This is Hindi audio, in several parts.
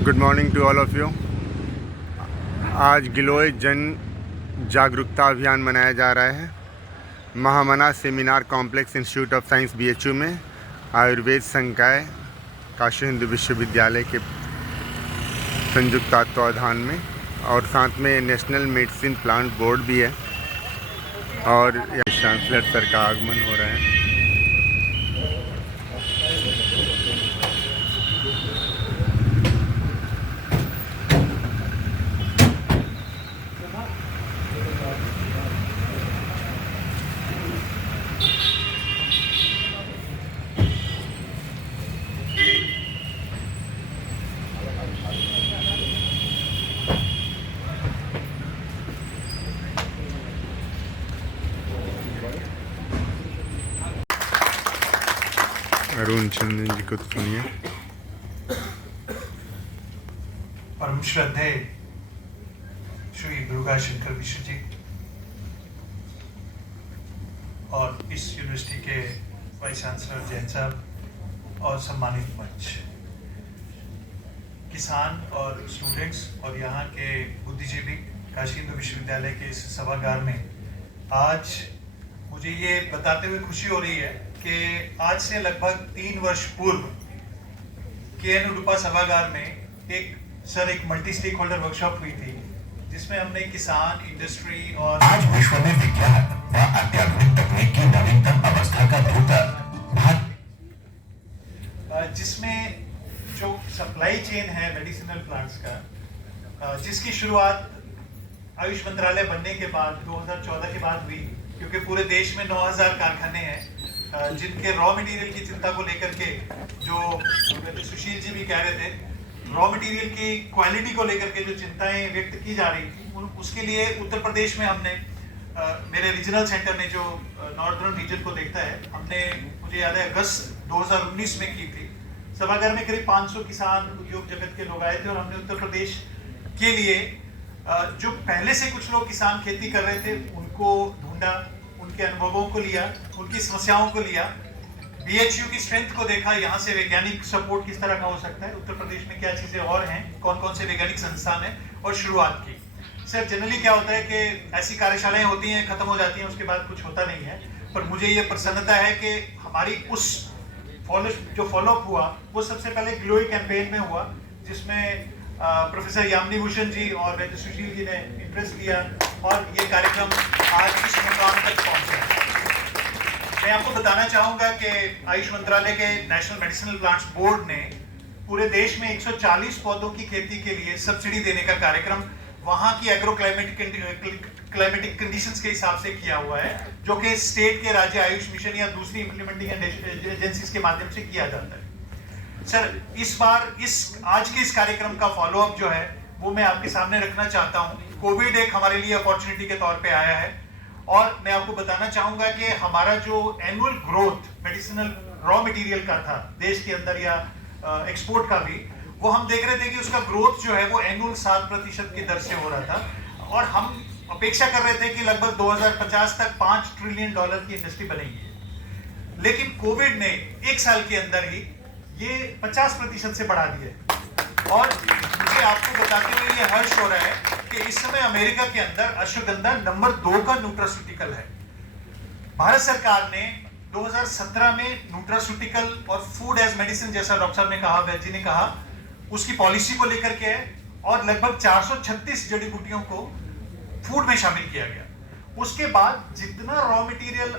Good morning to all of you. आज गिलोय जन जागरूकता अभियान मनाया जा रहा है Mahamana seminar complex institute of science BHU में आयुर्वेद संकाय काशी हिंदू विश्वविद्यालय के संयुक्त तत्वावधान में, और साथ में नेशनल मेडिसिन प्लांट बोर्ड भी है और चांसलर सर का आगमन हो रहा है। अरुण चंदन जी को तो सुनिए। परम श्रद्धेय श्री दुर्गा शंकर मिश्र जी और इस यूनिवर्सिटी के वाइस चांसलर जैन साहब और सम्मानित मंच, किसान और स्टूडेंट्स और यहाँ के बुद्धिजीवी काशी हिंदू विश्वविद्यालय के इस सभागार में आज मुझे ये बताते हुए खुशी हो रही है कि आज से लगभग 3 वर्ष पूर्व KN उडुपा सभागार में एक मल्टी स्टेक होल्डर वर्कशॉप हुई थी, जिसमें हमने किसान, इंडस्ट्री और आज विश्व में विज्ञान व अत्याधुनिक तकनीक की नवीनतम अवस्था का भूतल, जिसमें जो सप्लाई चेन है मेडिसिनल प्लांट्स का, जिसकी शुरुआत आयुष मंत्रालय बनने के बाद 2014 के बाद हुई, क्योंकि पूरे देश में 9000 कारखाने हैं जिनके रॉ मटेरियल की चिंता को लेकर के, जो सुशील जी भी कह रहे थे, रॉ मटेरियल की क्वालिटी को लेकर के जो चिंताएं व्यक्त की जा रही थी, उसके लिए उत्तर प्रदेश में हमने मेरे रीजनल सेंटर ने जो नॉर्दर्न रीजन को देखता है, हमने, मुझे याद है, अगस्त 2019 में की थी। सभागार में करीब 500 किसान, उद्योग जगत के लोग आए थे और हमने उत्तर प्रदेश के लिए जो पहले से कुछ लोग किसान खेती कर रहे थे उनको ढूंढा, उनके अनुभवों को लिया, उनकी समस्याओं को लिया, BHU की स्ट्रेंथ को देखा, यहाँ से वैज्ञानिक सपोर्ट किस तरह का हो सकता है, उत्तर प्रदेश में क्या चीजें और हैं, कौन कौन से वैज्ञानिक संस्थान हैं, और शुरुआत की। सर, जनरली क्या होता है कि ऐसी कार्यशालाएं होती हैं, खत्म हो जाती हैं, उसके बाद कुछ होता नहीं है, पर मुझे ये प्रसन्नता है कि हमारी उस फॉलोअप हुआ वो सबसे पहले ग्लोई कैंपेन में हुआ, जिसमें प्रोफेसर यामिनी भूषण जी और वैद्य सुशील जी ने इंटरेस्ट लिया और ये कार्यक्रम आज इस मुकाम तक पहुंचा। मैं आपको बताना चाहूंगा कि आयुष मंत्रालय के नेशनल मेडिसिनल प्लांट्स बोर्ड ने पूरे देश में 140 पौधों की खेती के लिए सब्सिडी देने का कार्यक्रम वहां की एग्रो क्लाइमेटिक कंडीशंस के हिसाब से किया हुआ है, जो कि स्टेट के राज्य आयुष मिशन या दूसरी इंप्लीमेंटिंग एजेंसीज के माध्यम से किया जाता है। सर, इस बार आज के इस कार्यक्रम का फॉलोअप जो है वो मैं आपके सामने रखना चाहता हूं। कोविड एक हमारे लिए अपॉर्चुनिटी के तौर पे आया है और मैं आपको बताना चाहूंगा कि हमारा जो annual growth medicinal raw material का था देश के अंदर या एक्सपोर्ट का भी, वो हम देख रहे थे कि उसका ग्रोथ जो है वो एनुअल 7% की दर से हो रहा था और हम अपेक्षा कर रहे थे कि लगभग 2050 तक $5 ट्रिलियन की इंडस्ट्री बनेगी। लेकिन कोविड ने 1 साल के अंदर ही ये 50% से बढ़ा दिया और मुझे आपको बताते हुए ये हर्ष हो रहा है कि इस समय अमेरिका के अंदर अश्वगंधा नंबर 2 का न्यूट्रास्यूटिकल है। भारत सरकार ने 2017 में न्यूट्रास्यूटिकल और फूड एज मेडिसिन, जैसा डॉक्टर साहब ने कहा, वैद्य जी ने कहा, उसकी पॉलिसी को लेकर के है और लगभग 436 जड़ी बूटियों को फूड में शामिल किया गया। उसके बाद जितना रॉ मटेरियल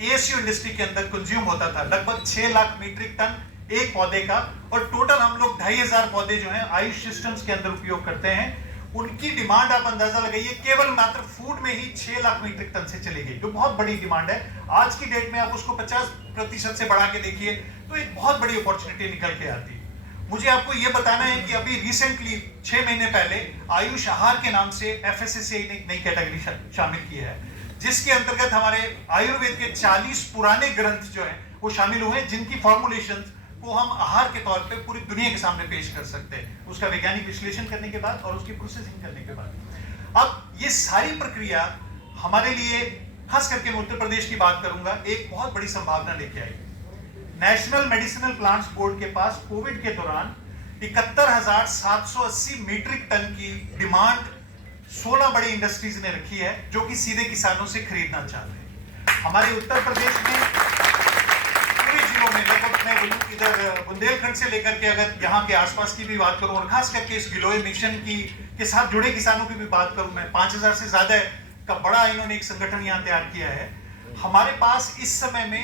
ASU इंडस्ट्री के अंदर कंज्यूम होता था, लगभग 6 लाख मीट्रिक टन एक पौधे का, और टोटल हम लोग 2500 पौधे जो हैं आयुष सिस्टम्स के अंदर उपयोग करते हैं, उनकी डिमांड आप अंदाजा लगाइए, केवल मात्र फूड में ही 6 लाख मीट्रिक टन से चली गई, जो बहुत बड़ी डिमांड है। आज की डेट में आप उसको 50% से बढ़ा के देखिए तो एक बहुत बड़ी अपॉर्चुनिटी निकल के आती है। मुझे आपको यह बताना है कि अभी रिसेंटली 6 महीने पहले आयुष आहार के नाम से FSSAI ने एक नई कैटेगरी शामिल की है, जिसके अंतर्गत हमारे आयुर्वेद के 40 पुराने ग्रंथ जो हैं वो शामिल हुए, जिनकी फॉर्मुलेशंस को हम आहार के तौर पे पूरी दुनिया के सामने पेश कर सकते हैं, उसका वैज्ञानिक विश्लेषण करने के बाद और उसकी प्रोसेसिंग करने के बाद। अब ये सारी प्रक्रिया हमारे लिए, खास करके मैं उत्तर प्रदेश की बात करूंगा, एक बहुत बड़ी संभावना लेके आई। नेशनल मेडिसिनल प्लांट्स बोर्ड के पास कोविड के दौरान 71,780 मीट्रिक टन की डिमांड 16 बड़ी इंडस्ट्रीज ने रखी है, जो कि सीधे किसानों से खरीदना चाहते हैं। हमारे उत्तर प्रदेश में पूरे जिलों में लगभग मैं बोलूं इधर बुंदेलखंड से लेकर के अगर यहाँ के आसपास की भी बात करूं और खास करके इस गिलोय मिशन की के साथ जुड़े किसानों की भी बात करूं, मैं 5,000 से ज्यादा का बड़ा इन्होंने एक संगठन यहाँ तैयार किया है। हमारे पास इस समय में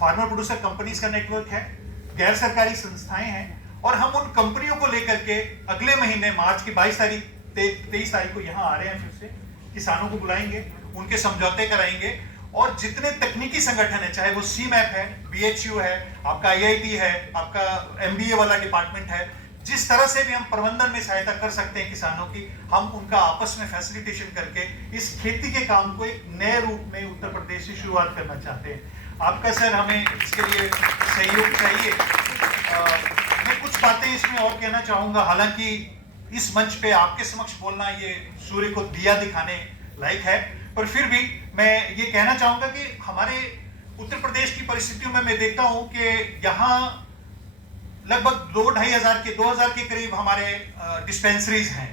फार्मर प्रोड्यूसर कंपनीज का नेटवर्क है, गैर सरकारी संस्थाएं हैं, और हम उन कंपनियों को लेकर के अगले महीने मार्च की 22 तारीख 23 तारीख को यहाँ आ रहे हैं, फिर से किसानों को बुलाएंगे, उनके समझौते कराएंगे, और जितने तकनीकी संगठन है, चाहे वो सीमैप है, बीएचयू है, आपका आईआईटी है, आपका एमबीए वाला डिपार्टमेंट है, जिस तरह से भी हम प्रबंधन में सहायता कर सकते हैं किसानों की, हम उनका आपस में फैसिलिटेशन करके इस खेती के काम को एक नए रूप में उत्तर प्रदेश से शुरुआत करना चाहते हैं। आपका सर हमें इसके लिए सहयोग चाहिए। मैं कुछ बातें इसमें और कहना चाहूंगा, हालांकि इस मंच पे आपके समक्ष बोलना ये सूर्य को दिया दिखाने लायक है, पर फिर भी मैं ये कहना चाहूंगा कि हमारे उत्तर प्रदेश की परिस्थितियों में मैं देखता हूं कि यहाँ लगभग 2,500 के करीब हमारे डिस्पेंसरीज हैं,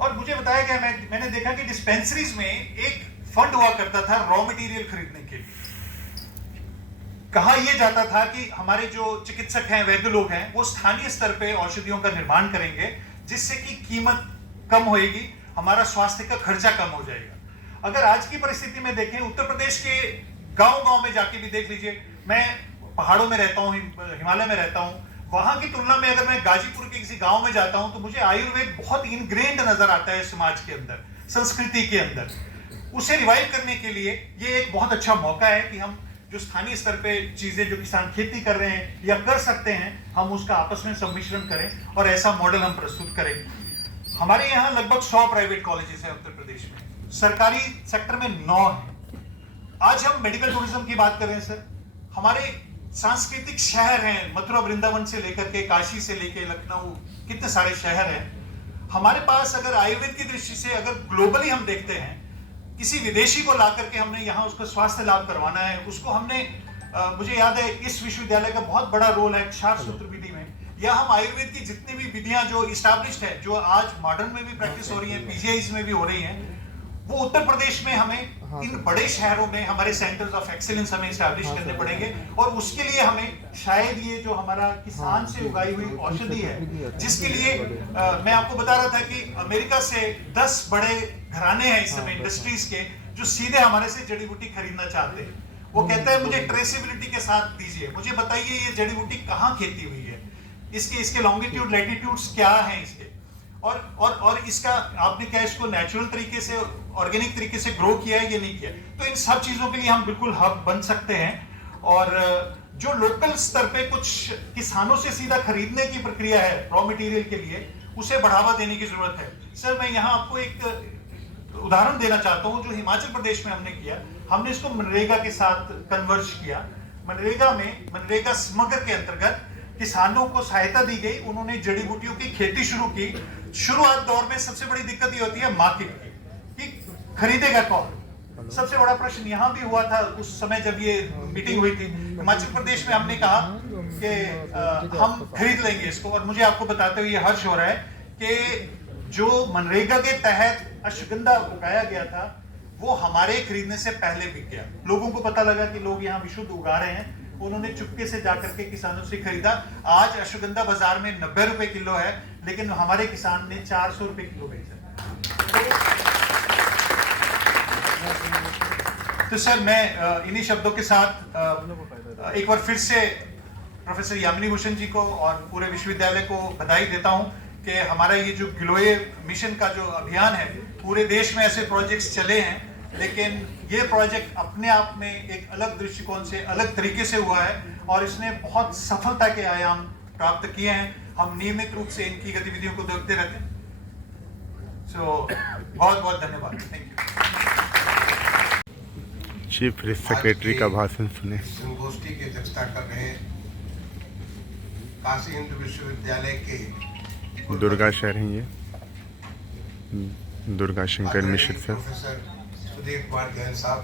और मुझे बताया गया, मैंने देखा कि डिस्पेंसरीज में एक फंड हुआ करता था रॉ मटेरियल खरीदने के लिए। कहा यह जाता था कि हमारे जो चिकित्सक हैं, वैद्य लोग हैं, वो स्थानीय स्तर पे औषधियों का निर्माण करेंगे, जिससे कि कीमत कम होएगी, हमारा स्वास्थ्य का खर्चा कम हो जाएगा। अगर आज की परिस्थिति में देखें, उत्तर प्रदेश के गांव-गांव में जाके भी देख लीजिए, मैं पहाड़ों में रहता हूं, हिमालय में रहता हूं, वहां की तुलना में अगर मैं गाजीपुर के किसी गांव में जाता हूं तो मुझे आयुर्वेद बहुत इनग्रेन्ड नजर आता है समाज के अंदर, संस्कृति के अंदर। उसे रिवाइव करने के लिए ये एक बहुत अच्छा मौका है कि हम जो स्थानीय स्तर पे चीजें जो किसान खेती कर रहे हैं या कर सकते हैं, हम उसका आपस में सम्मिश्रण करें और ऐसा मॉडल हम प्रस्तुत करें। हमारे यहाँ लगभग 100 प्राइवेट कॉलेजेस हैं उत्तर प्रदेश में, सरकारी सेक्टर में 9 है। आज हम मेडिकल टूरिज्म की बात कर रहे हैं सर, हमारे सांस्कृतिक शहर हैं, मथुरा वृंदावन से लेकर के काशी से लेकर लखनऊ, कितने सारे शहर हैं। हमारे पास अगर आयुर्वेद की दृष्टि से अगर ग्लोबली हम देखते हैं, किसी विदेशी को ला करके हमने यहाँ उसका स्वास्थ्य लाभ करवाना है, उसको हमने मुझे याद है इस विश्वविद्यालय का बहुत बड़ा रोल है क्षार सूत्र विधि में, या हम आयुर्वेद की जितनी भी विधियां जो इस्टेब्लिश्ड है, जो आज मॉडर्न में भी प्रैक्टिस हो रही है, पीजीआईज में भी हो रही हैं, वो उत्तर प्रदेश में हमें इन बड़े शहरों में हमारे सेंटर्स ऑफ एक्सीलेंस हमें एस्टैब्लिश करने पड़ेंगे, और उसके लिए हमें शायद ये जो हमारा किसान से उगाई हुई औषधि है, जिसके लिए मैं आपको बता रहा था कि अमेरिका से 10 बड़े घराने हैं इस समय इंडस्ट्रीज के, जो सीधे हमारे से जड़ी बूटी खरीदना चाहते हैं। वो कहता है मुझे ट्रेसेबिलिटी के साथ दीजिए, मुझे बताइए ये जड़ी बूटी कहाँ खेती हुई है, इसके लॉन्गिट्यूड लैटिट्यूड्स क्या हैं इसके, और इसका आपने क्या इसको नेचुरल तरीके से, ऑर्गेनिक तरीके से ग्रो किया है या नहीं किया। तो इन सब चीजों के लिए हम बिल्कुल हब बन सकते हैं, और जो लोकल स्तर पे कुछ किसानों से सीधा खरीदने की प्रक्रिया है रॉ मटेरियल के लिए, उसे बढ़ावा देने की जरूरत है। सर मैं यहाँ आपको एक उदाहरण देना चाहता हूँ जो हिमाचल प्रदेश में हमने किया। हमने इसको मनरेगा के साथ कन्वर्ज किया। मनरेगा समग्र के अंतर्गत किसानों को सहायता दी गई, उन्होंने जड़ी बूटियों की खेती शुरू की। शुरुआत दौर में सबसे बड़ी दिक्कत ये होती है मार्केट की, कि खरीदेगा कौन। सबसे बड़ा प्रश्न यहाँ भी हुआ था उस समय जब ये मीटिंग हुई थी हिमाचल प्रदेश में। हमने कहा कि हम खरीद लेंगे इसको, और मुझे आपको बताते हुए हर्ष हो रहा है कि जो मनरेगा के तहत अश्वगंधा उगाया गया था वो हमारे खरीदने से पहले बिक गया। लोगों को पता लगा कि लोग यहाँ विशुद्ध उगा रहे हैं, उन्होंने चुपके से जाकर के किसानों से खरीदा। आज अश्वगंधा बाजार में 90 रुपए किलो है, लेकिन हमारे किसान ने 400 रुपए किलो बेचा। तो सर मैं इन्हीं शब्दों के साथ एक बार फिर से प्रोफेसर यामिनी भूषण जी को और पूरे विश्वविद्यालय को बधाई देता हूं कि हमारा ये जो गिलोय मिशन का जो अभियान है, पूरे देश में ऐसे प्रोजेक्ट्स चले हैं, लेकिन ये प्रोजेक्ट अपने आप में एक अलग दृष्टिकोण से, अलग तरीके से हुआ है, और इसने बहुत सफलता के आयाम प्राप्त किए हैं। हम नियमित रूप से इनकी गतिविधियों को देखते रहते हैं। बहुत बहुत धन्यवाद। Thank you. चीफ सेक्रेटरी का भाषण सुने। संगोष्ठी की अध्यक्षता कर रहे काशी हिंदू विश्वविद्यालय के दुर्गा शहर हैं ये, दुर्गा शंकर मिश्र सर, प्रोफेसर सुधीर कुमार जैन साहब,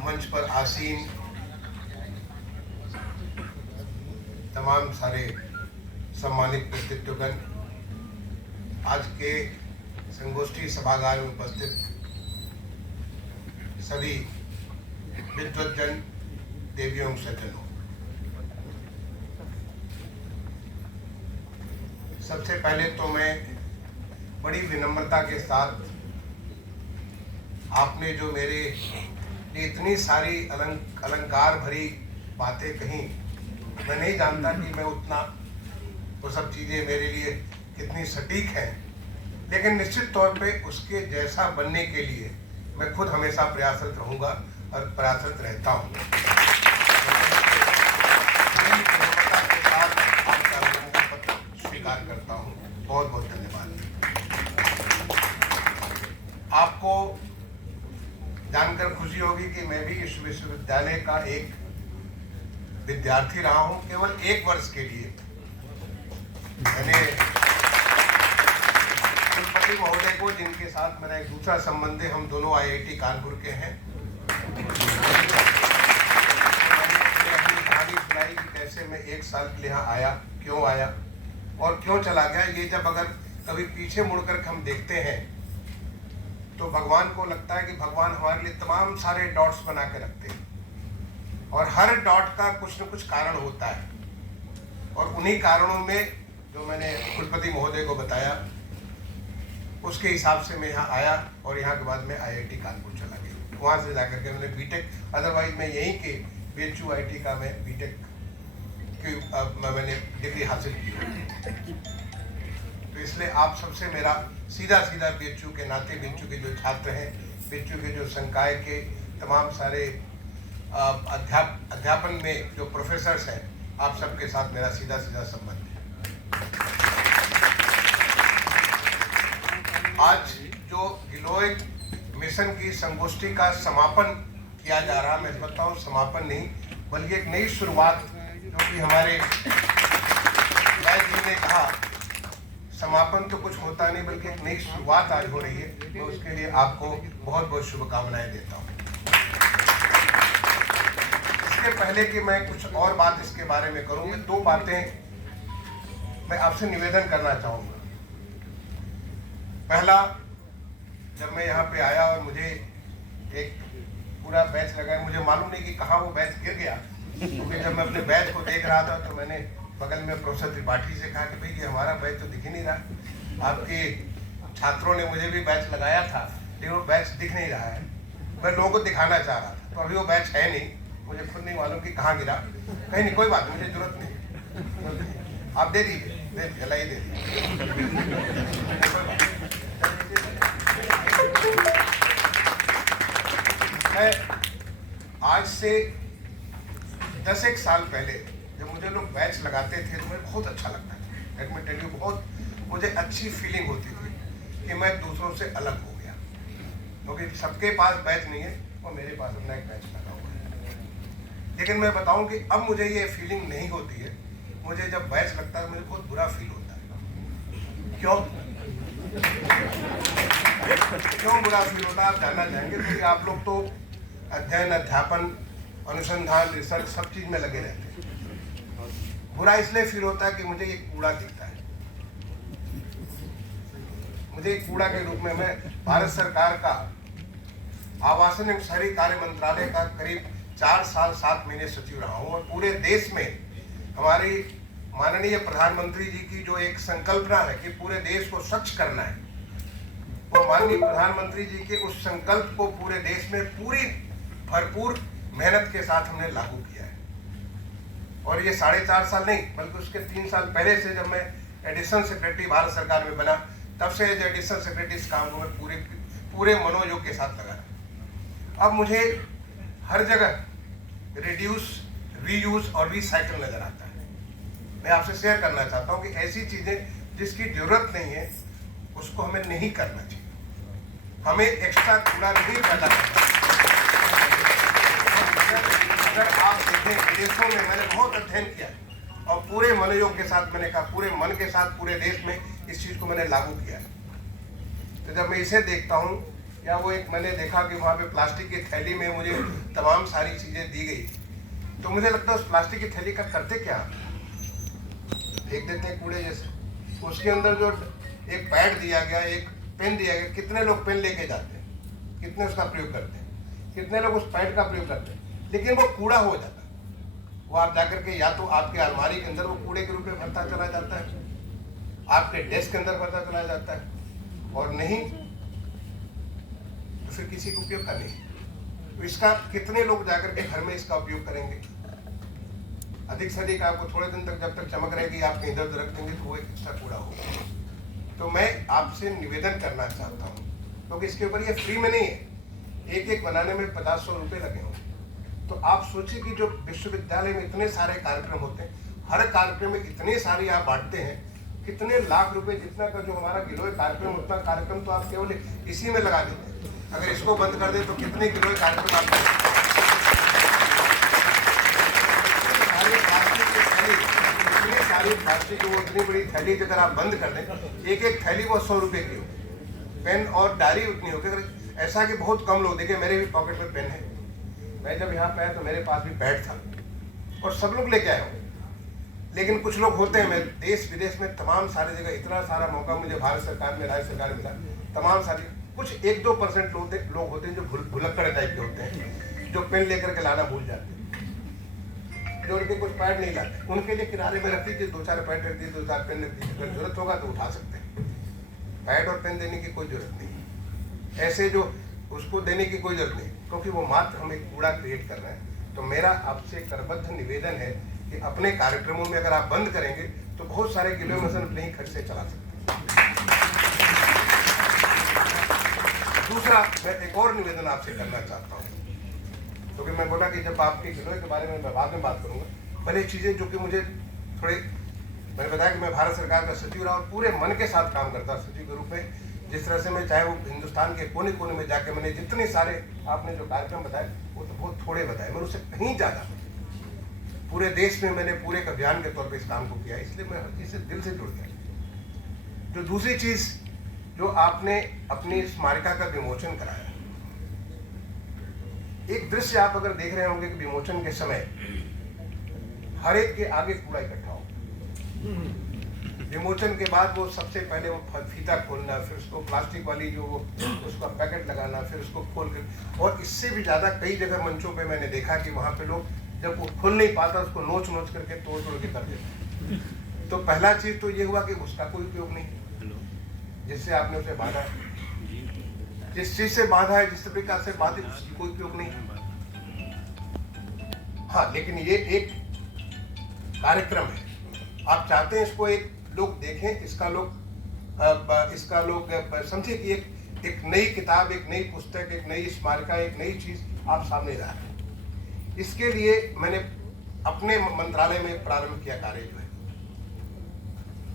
मंच पर आसीन तमाम सारे सम्मानित व्यक्तित्वगण, आज के संगोष्ठी सभागार में उपस्थित सभी विद्वज्जन, देवियों, सज्जनों, सबसे पहले तो मैं बड़ी विनम्रता के साथ आपने जो मेरे लिए इतनी सारी अलंकार भरी बातें कही, मैं नहीं जानता कि मैं उतना वो सब चीज़ें मेरे लिए कितनी सटीक हैं, लेकिन निश्चित तौर पे उसके जैसा बनने के लिए मैं खुद हमेशा प्रयासरत रहूँगा और प्रयासरत रहता हूँ। के साथ आपका पत्र स्वीकार करता हूँ। बहुत बहुत धन्यवाद। आपको जानकर खुशी होगी कि मैं भी इस विश्वविद्यालय का एक विद्यार्थी रहा हूँ, केवल 1 वर्ष के लिए। मैंने कुलपति महोदय को, जिनके साथ मेरा एक दूसरा संबंध है, हम दोनों IIT कानपुर के हैं, अपनी कहानी सुनाई कि कैसे मैं 1 साल के लिए यहाँ आया, क्यों आया और क्यों चला गया। ये जब अगर कभी पीछे मुड़कर हम देखते हैं तो भगवान को लगता है कि भगवान हमारे लिए तमाम सारे डॉट्स बना के रखते हैं और हर डॉट का कुछ न कुछ कारण होता है, और उन्हीं कारणों में जो मैंने कुलपति महोदय को बताया उसके हिसाब से मैं यहाँ आया और यहाँ के बाद मैं IIT कानपुर चला गया। वहाँ से जाकर के मैंने बीटेक, अदरवाइज मैं यहीं के BHU IIT का मैं बीटेक की मैंने डिग्री हासिल की। तो इसलिए आप सबसे मेरा सीधा BHU के नाते, BHU के जो छात्र हैं, BHU के जो संकाय के तमाम सारे अध्यापन में जो प्रोफेसर्स हैं, आप सबके साथ मेरा सीधा संबंध है। आज जो गिलोय मिशन की संगोष्ठी का समापन किया जा रहा, मैं समझता हूँ समापन नहीं बल्कि एक नई शुरुआत, जो कि हमारे जी ने कहा समापन तो कुछ होता नहीं बल्कि एक नई शुरुआत आज हो रही है, तो उसके लिए आपको बहुत बहुत शुभकामनाएं देता हूँ। इसके पहले कि मैं कुछ और बात इसके बारे में करूँ, मैं 2 बातें मैं आपसे निवेदन करना चाहूँगा। पहला, जब मैं यहाँ पे आया और मुझे एक पूरा बैच लगा, मुझे मालूम नहीं कि कहाँ वो बैच गिर गया, क्योंकि जब मैं अपने बैच को देख रहा था तो मैंने बगल में प्रोफेसर त्रिपाठी से कहा कि भाई ये हमारा बैच तो दिख ही नहीं रहा। आपके छात्रों ने मुझे भी बैच लगाया था, लेकिन वो बैच दिख नहीं रहा है। मैं लोगों को दिखाना चाह रहा था, तो अभी वो बैच है नहीं, मुझे खुद नहीं मालूम कि कहाँ गिरा। कहीं नहीं, कोई बात नहीं, मुझे जरूरत नहीं, आप दे दीजिए, दे दीजिए। मैं आज से 10-1 साल पहले जब मुझे लोग बैच लगाते थे तो मुझे बहुत अच्छा लगता था। लेट मी टेल यू, बहुत मुझे अच्छी फीलिंग होती थी कि मैं दूसरों से अलग हो गया, क्योंकि सबके पास बैच नहीं है और मेरे पास अपना एक बैच लगा हुआ है। लेकिन मैं बताऊं कि अब मुझे ये फीलिंग नहीं होती है। मुझे जब बैच लगता है मुझे बहुत बुरा फील होता है। क्यों बुरा फील होता है आप जानना चाहेंगे, क्योंकि आप लोग तो अध्ययन, अध्यापन, अनुसंधान, रिसर्च सब चीज में लगे रहते हैं। बुरा इसलिए फील होता है कि मुझे एक कूड़ा दिखता है। मुझे एक कूड़ा के रूप में मैं भारत सरकार का आवासन एवं शहरी कार्य मंत्रालय का करीब 4 साल 7 महीने सचिव रहा हूँ, और पूरे देश में हमारी माननीय प्रधानमंत्री जी की जो एक संकल्पना है कि पूरे देश को स्वच्छ करना है, वो माननीय प्रधानमंत्री जी के उस संकल्प को पूरे देश में पूरी भरपूर मेहनत के साथ हमने लागू किया है। और ये 4.5 साल नहीं बल्कि उसके 3 साल पहले से जब मैं एडिशनल सेक्रेटरी भारत सरकार में बना, तब से जो एडिशनल सेक्रेटरी इस काम को मैं पूरे मनोयोग के साथ लगा रहा। अब मुझे हर जगह रिड्यूस, रीयूज और रिसाइकिल नजर आता है। मैं आपसे शेयर करना चाहता हूँ कि ऐसी चीजें जिसकी जरूरत नहीं है उसको हमें नहीं करना चाहिए। हमें एक्स्ट्रा कूड़ा नहीं पैदा करना। अगर आप देखें विदेशों में, मैंने बहुत अध्ययन किया और पूरे मनोयोग के साथ, मैंने कहा पूरे मन के साथ पूरे देश में इस चीज को मैंने लागू किया। तो जब मैं इसे देखता हूँ, या वो एक मैंने देखा कि वहाँ पे प्लास्टिक की थैली में मुझे तमाम सारी चीजें दी गई, तो मुझे लगता है उस प्लास्टिक की थैली का करते क्या, फेंक देते हैं कूड़े जैसे। उसके अंदर जो एक पैड दिया गया, एक पेन दिया गया, कितने लोग पेन लेके जाते हैं, कितने उसका प्रयोग करते हैं, कितने लोग उस पैड का प्रयोग करते हैं, लेकिन वो कूड़ा हो जाता है। वो आप जाकर के या तो आपके अलमारी के अंदर वो कूड़े के रूप में भरता चला जाता है, आपके डेस्क के अंदर भरता चला जाता है, और नहीं तो फिर किसी को उपयोग का नहीं। तो इसका कितने लोग जाकर के घर में इसका उपयोग करेंगे? अधिक से अधिक आपको थोड़े दिन तक जब तक चमक रहेगी आप इधर उधर रख देंगे तो वो एक एक्स्ट्रा कूड़ा होगा। तो मैं आपसे निवेदन करना चाहता हूँ, क्योंकि इसके ऊपर ये फ्री में नहीं है, एक एक बनाने में 50-100 रुपये लगे होंगे। तो आप सोचिए कि जो विश्वविद्यालय में इतने सारे कार्यक्रम होते हैं, हर कार्यक्रम में इतने सारे आप बांटते हैं, कितने लाख रुपए जितना का जो हमारा गिलोय कार्यक्रम, उतना कार्यक्रम तो आप केवल इसी में लगा देते हैं। अगर इसको बंद कर दे तो कितने गिलोय कार्यक्रम आप प्लास्टिक की वो इतनी बड़ी थैली अगर आप बंद कर दें, एक एक थैली वो 100 रुपये की हो, पेन और डायरी उतनी होगी। अगर ऐसा कि बहुत कम लोग, देखिए मेरे भी पॉकेट में पेन है, मैं जब यहाँ पे आया तो मेरे पास भी पैड था और सब लोग लेके आए हो, लेकिन कुछ लोग होते हैं, मैं देश विदेश में तमाम सारी जगह इतना सारा मौका मुझे भारत सरकार में, राज्य सरकार मिला, तमाम सारी, कुछ 1-2% लोग होते हैं जो भुलक्कड़ टाइप के होते हैं, जो पेन लेकर के लाना भूल जाते हैं, जो उनके कुछ पैड नहीं लाते, उनके लिए किनारे में रख दीजिए, 2-4 पैड रख दीजिए, 2-4 पेन रख दीजिए, अगर जरूरत होगा तो उठा सकते हैं। पैड और पेन देने की कोई जरूरत नहीं, ऐसे जो उसको देने की कोई जरूरत नहीं, क्योंकि वो मात्र हम एक कूड़ा क्रिएट कर रहे हैं। तो मेरा आपसे करबद्ध निवेदन है कि अपने कार्यक्रमों में अगर आप बंद करेंगे तो बहुत सारे गिलोय मशीन अपने ही खर्च से चला सकते हैं। दूसरा, मैं एक और निवेदन आपसे करना चाहता हूँ, क्योंकि मैं बोला कि जब आपके गिलोय के बारे में मैं बाद में बात करूंगा, पहले चीजें जो कि मुझे थोड़े, मैंने बताया कि मैं भारत सरकार का सचिव रहा और पूरे मन के साथ काम करता सचिव के रूप में। जिस तरह से मैं, चाहे वो हिंदुस्तान के कोने कोने में जाके मैंने जितने सारे आपने जो कार्यक्रम बताए वो तो बहुत थोड़े बताए, मैं उससे कहीं ज़्यादा पूरे देश में मैंने पूरे एक अभियान के तौर पे इस काम को किया, इसलिए मैं हर चीज़ से दिल से जुड़ गया। जो दूसरी चीज़ जो आपने अपनी स्मारिका का विमोचन कराया, एक दृश्य आप अगर देख रहे होंगे कि विमोचन के समय हर एक के आगे कूड़ा इकट्ठा हो, विमोचन के बाद वो सबसे पहले वो फीता खोलना, फिर उसको प्लास्टिक वाली जो वो उसका पैकेट लगाना, फिर उसको खोल कर, और इससे भी ज़्यादा कई जगह मंचों पे मैंने देखा कि वहाँ पे लोग जब वो खुल नहीं पाता उसको नोच नोच करके तोड़ तोड़ के कर देते। तो पहला चीज़ तो ये हुआ कि उसका कोई उपयोग नहीं, जिससे आपने उसे बांधा है, जिस चीज़ से बांधा है, जिस तरीका से बाधित, उसकी कोई उपयोग नहीं। हाँ, लेकिन ये एक कार्यक्रम है, आप चाहते हैं इसको एक लोग देखें, इसका लोग समझे कि एक नई किताब, एक नई पुस्तक, एक नई स्मारिका, एक नई चीज आप सामने ला रहे हैं। इसके लिए मैंने अपने मंत्रालय में प्रारंभ किया कार्य जो है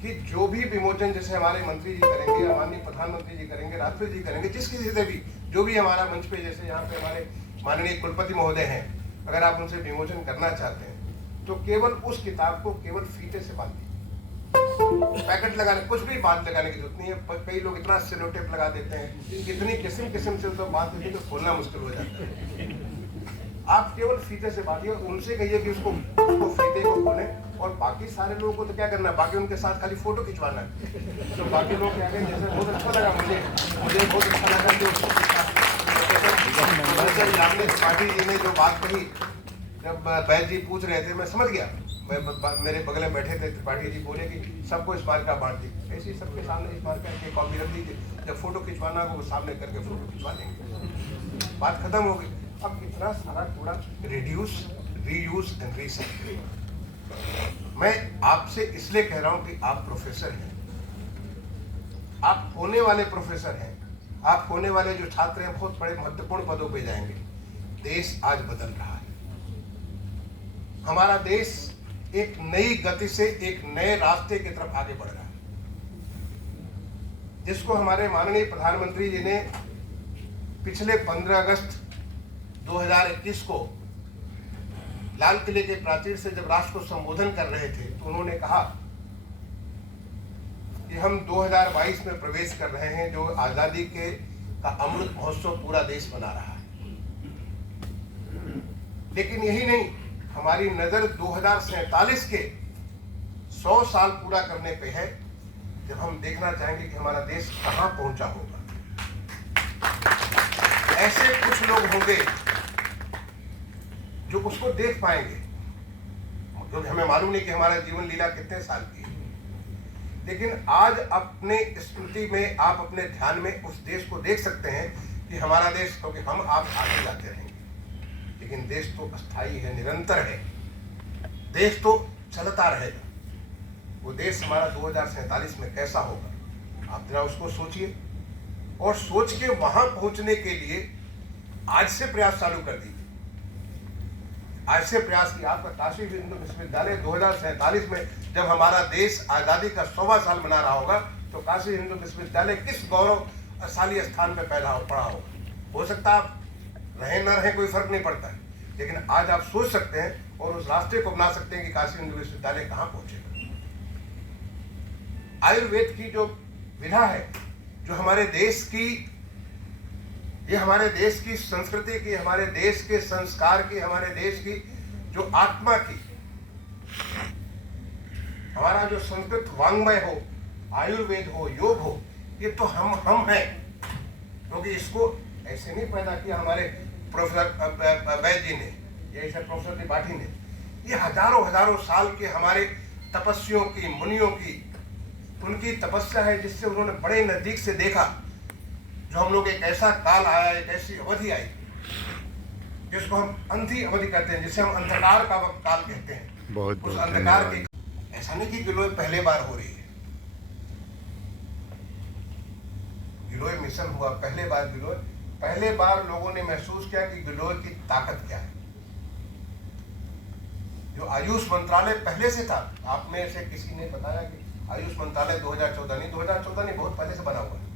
कि जो भी विमोचन, जैसे हमारे मंत्री जी करेंगे, माननीय प्रधानमंत्री जी करेंगे, राष्ट्रपति जी करेंगे, जिस किसी से भी जो भी हमारा मंच पे, जैसे यहाँ पे हमारे माननीय कुलपति महोदय हैं, अगर आप उनसे विमोचन करना चाहते हैं तो केवल उस किताब को केवल फीते से बांधिए, पैकेट लगाने, कुछ भी बांध लगाने की जरूरत नहीं है। कई लोग इतना सेलो टेप लगा देते हैं, इतनी किस्म किस्म से तो बांध देते हैं तो खोलना मुश्किल हो जाता है। आप केवल फीते से बांधिए, उनसे कहिए कि उसको फीते को खोलें, और बाकी सारे लोगों को तो क्या करना है, बाकी उनके साथ खाली फोटो खिंचवाना है। तो बाकी लोग क्या करें, जैसे बहुत अच्छा लगा मुझे बहुत अच्छा लगा जो त्रिपाठी जी ने जो बात कही, जब बैद जी पूछ रहे थे मैं समझ गया, मेरे बगल में बैठे थे, त्रिपाठी जी बोले कि सबको स्मारिका बांट दी, ऐसे ही सबके सामने स्मारिका की कॉपी रख दीजिए, जब फोटो खिंचवाना हो वो सामने करके फोटो खिंचवा देंगे, बात खत्म हो गई। अब इतना सारा कूड़ा रिड्यूस, रीयूज एंड रीसाइकिल, मैं आपसे इसलिए कह रहा हूं कि आप प्रोफेसर हैं, आप होने वाले प्रोफेसर हैं, आप होने वाले जो छात्र हैं बहुत बड़े महत्वपूर्ण पदों पे जाएंगे। देश आज बदल रहा है, हमारा देश एक नई गति से एक नए रास्ते की तरफ आगे बढ़ रहा है, जिसको हमारे माननीय प्रधानमंत्री जी ने पिछले 15 अगस्त 2021 को लाल किले के प्राचीर से जब राष्ट्र को संबोधन कर रहे थे तो उन्होंने कहा कि हम 2022 में प्रवेश कर रहे हैं, जो आजादी का अमृत महोत्सव पूरा देश मना रहा है। लेकिन यही नहीं, हमारी नजर 2047 के 100 साल पूरा करने पे है जब हम देखना चाहेंगे कि हमारा देश कहाँ पहुंचा होगा। ऐसे कुछ लोग होंगे जो उसको देख पाएंगे, क्योंकि हमें मालूम नहीं कि हमारा जीवन लीला कितने साल की है, लेकिन आज अपने स्मृति में, आप अपने ध्यान में उस देश को देख सकते हैं कि हमारा देश, क्योंकि हम आप आगे जाते रहेंगे, लेकिन देश तो अस्थायी है, निरंतर है, देश तो चलता रहेगा। वो देश हमारा 2047 में कैसा होगा, आप जरा उसको सोचिए, और सोच के वहां पहुंचने के लिए आज से प्रयास चालू कर दीजिए। आज से प्रयास की आपका काशी हिंदू विश्वविद्यालय 2047 में जब हमारा देश आजादी का 100वां साल मना रहा होगा, तो काशी हिंदू विश्वविद्यालय किस गौरवशाली स्थान पे पैदा पड़ा होगा। हो सकता आप रहे न रहे कोई फर्क नहीं पड़ता है, लेकिन आज आप सोच सकते हैं और उस रास्ते को बना सकते हैं कि काशी हिंदू विश्वविद्यालय कहाँ पहुंचेगा। आयुर्वेद की जो विधा है, जो हमारे देश की, ये हमारे देश की संस्कृति की, हमारे देश के संस्कार की, हमारे देश की जो आत्मा की, हमारा जो संस्कृत वांग्मय हो, आयुर्वेद हो, योग हो, ये तो हम हैं, क्योंकि इसको ऐसे नहीं पैदा किया हमारे प्रोफेसर वैद्य जी ने या ऐसे प्रोफेसर त्रिपाठी ने। ये हजारों साल के हमारे तपस्वियों की, मुनियों की, उनकी तपस्या है, जिससे उन्होंने बड़े नजदीक से देखा। जो हम लोग एक ऐसा काल आया, एक ऐसी अवधि आई जिसको हम अंधी अवधि कहते हैं, जिसे हम अंधकार का वक्त काल कहते हैं। बहुत उस अंधकार के, ऐसा नहीं कि गिलोय पहले बार हो रही है, गिलोय मिशन हुआ पहले बार। गिलोय पहले बार लोगों ने महसूस किया कि गिलोय की ताकत क्या है। जो आयुष मंत्रालय पहले से था, आप में से किसी ने बताया कि आयुष मंत्रालय 2014 नहीं, बहुत पहले से बना हुआ है,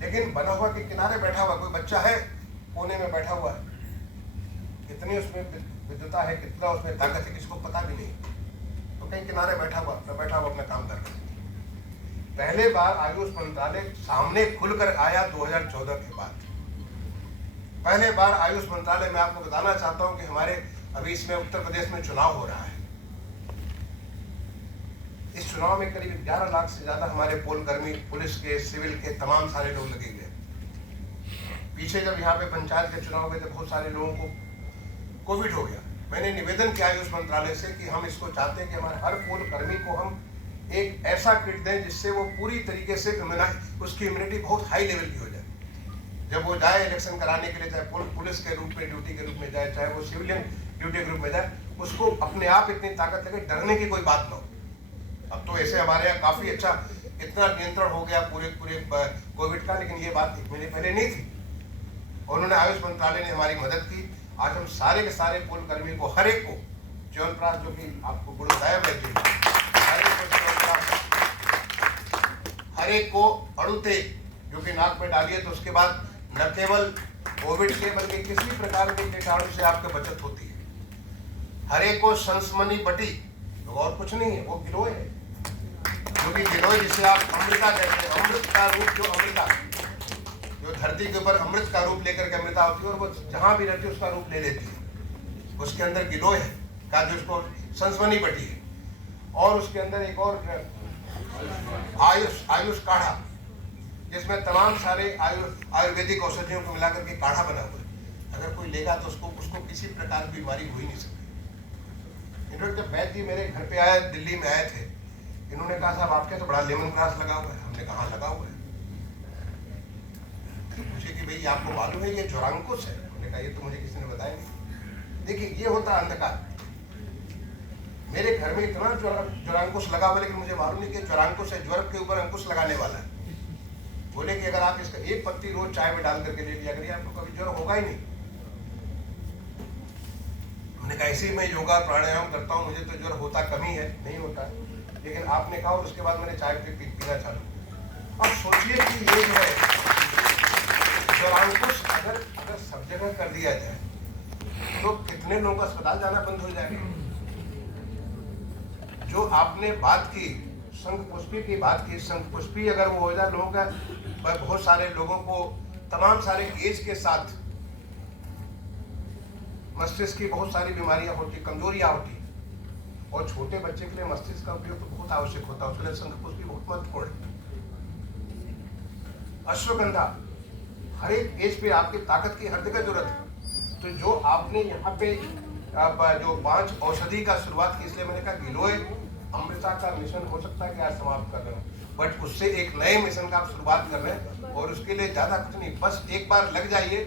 लेकिन बना हुआ के किनारे बैठा हुआ कोई बच्चा है, कोने में बैठा हुआ है, कितनी उसमें विद्युता है, कितना उसमें ताकत है, किसको पता भी नहीं, तो कहीं किनारे बैठा हुआ अपना काम कर रहा है। पहले बार आयुष मंत्रालय सामने खुलकर आया 2014 के बाद। पहले बार आयुष मंत्रालय, मैं आपको बताना चाहता हूं कि हमारे अभी इसमें उत्तर प्रदेश में चुनाव हो रहा है। इस चुनाव में करीब 11 लाख से ज्यादा हमारे पोलकर्मी, पुलिस के, सिविल के, तमाम सारे लोग लगे हुए। पीछे जब यहाँ पे पंचायत के चुनाव हुए थे, बहुत सारे लोगों को कोविड हो गया। मैंने निवेदन किया आयुष मंत्रालय से कि हम इसको चाहते हैं कि हमारे हर पोलकर्मी को हम एक ऐसा किट दें जिससे वो पूरी तरीके से उसकी इम्यूनिटी बहुत हाई लेवल की हो जाए। जब वो जाए इलेक्शन कराने के लिए, चाहे पुलिस के रूप में, ड्यूटी के रूप में जाए, चाहे वो सिविलियन ड्यूटी के रूप में जाए, उसको अपने आप इतनी ताकत लगे, डरने की कोई बात न हो। अब तो ऐसे हमारे यहाँ काफी अच्छा इतना नियंत्रण हो गया पूरे कोविड का, लेकिन ये बात 1 महीने पहले नहीं थी। उन्होंने आयुष मंत्रालय ने हमारी मदद की। आज हम सारे के सारे पोलकर्मी को, हर एक को च्यवनप्राश, जो कि आपको गुणदायक है, हर एक को अड़ुते जो कि नाक में डालिए, तो उसके बाद न केवल कोविड के बल्कि किसी प्रकार के कीटाणु से आपकी बचत होती है। हर एक को संस्मनी बटी, और कुछ नहीं है, वो गिलोय है, जो कि गिलोय जिसे आप अमृता कहते हैं, अमृत का रूप, जो अमृता जो धरती के ऊपर अमृत का रूप लेकर के अमृता होती है, और वो जहां भी रहती है उसका रूप ले लेती है। उसके अंदर गिलोय है का, जो उसको संस्मनी बटी है, और उसके अंदर एक और आयुष काढ़ा, जिसमें तमाम सारे आयुर्वेदिक औषधियों को मिलाकर के काढ़ा बना हुआ है। अगर कोई लेगा तो उसको किसी प्रकार की बीमारी हो ही नहीं सकती। इन्होंने जब वैद्य जी मेरे घर पे आए, दिल्ली में आए थे, इन्होंने कहा साहब आपके तो बड़ा लेमन ग्रास लगा हुआ है। हमने कहा लगा हुआ है। पूछे कि भाई आपको मालूम है ये ज्वरांकुश है? हमने कहा ये तो मुझे किसी ने बताया नहीं। देखिए ये होता अंधकार। मेरे घर में इतना ज्वरांकुश लगा हुआ, लेकिन मुझे मालूम नहीं कि ज्वरांकुश है, ज्वर के ऊपर अंकुश लगाने वाला है। बोले कि अगर आप इसका एक पत्ती रोज चाय में डाल करके ले लिया करिए, आपको कभी ज्वर होगा ही नहीं। हमने कहा ऐसे ही मैं योगा प्राणायाम करता हूँ, मुझे तो ज्वर होता कम ही है, नहीं होता। लेकिन आपने कहा, और उसके बाद मैंने चाय पीना चालू। अब सोचिए कि ये जो है ज्वरांकुश अगर सब जगह कर दिया जाए तो कितने लोगों का अस्पताल जाना बंद हो जाएगा। जो आपने बात की, शंखपुष्पी की बात की, शंखपुष्पी अगर वो हो जाए, लोगों का बहुत सारे लोगों को तमाम सारे एज के साथ मस्तिष्क की बहुत सारी बीमारियां होती, कमजोरियां होती, और छोटे बच्चे के लिए मस्तिष्क का उपयोग तो बहुत आवश्यक होता है, उसके लिए शंखपुष्पी बहुत महत्वपूर्ण है। अश्वगंधा हर एक एज पे आपकी ताकत की हर जगह जरूरत है। तो जो आपने यहाँ पे जो 5 औषधि का शुरुआत की, इसलिए मैंने कहा गिलोय अमृता का मिशन हो सकता है कि आज समाप्त कर रहे हो, बट उससे एक नए मिशन का आप शुरुआत कर रहे हैं। और उसके लिए ज्यादा कुछ नहीं, बस एक बार लग जाइए,